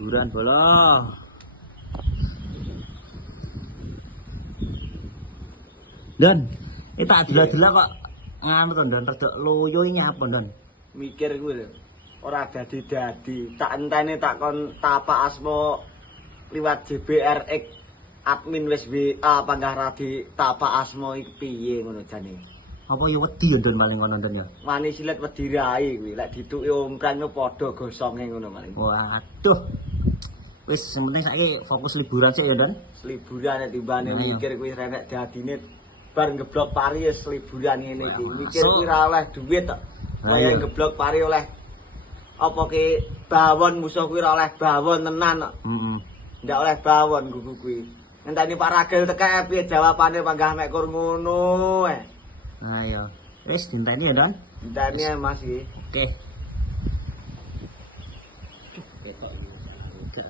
liburan bola. Don, ini tak adil-adil kok nganu to Don, rada loyo iki apa Don? Mikir kuwi lho. Ora dadi-dadi, tak enteni tak kon tapak asma liwat JBRX admin wis WA panggah radi tapak asma iki piye ngono jane. Apa ya wedi ya Don paling ngono Don ya? Wani silet wedi rai kuwi, lek dituki omprang padha gosonge ngono maling. Waduh. Wis sing penting saiki fokus liburan sih ya Don. Liburan timbane Nah, iya. mikir kuwi renek dadine bar ngeblok pari wis liburan ngene iki. Wah, Mikir kuwi ora oleh duit tok. Nah, Kaya iya. ngeblok pari oleh apa ki bawon musuh kuwi ora oleh bawon tenan kok. Heeh. Ndak oleh bawon gugu kuwi. Ngenteni Pak Ragil teke piye jawabane panggah mek kur ngono ae. Nah ya. Wis dinteni ya Don. Ngenteni ae Mas iki. Oke. Cuk, ketok. Gak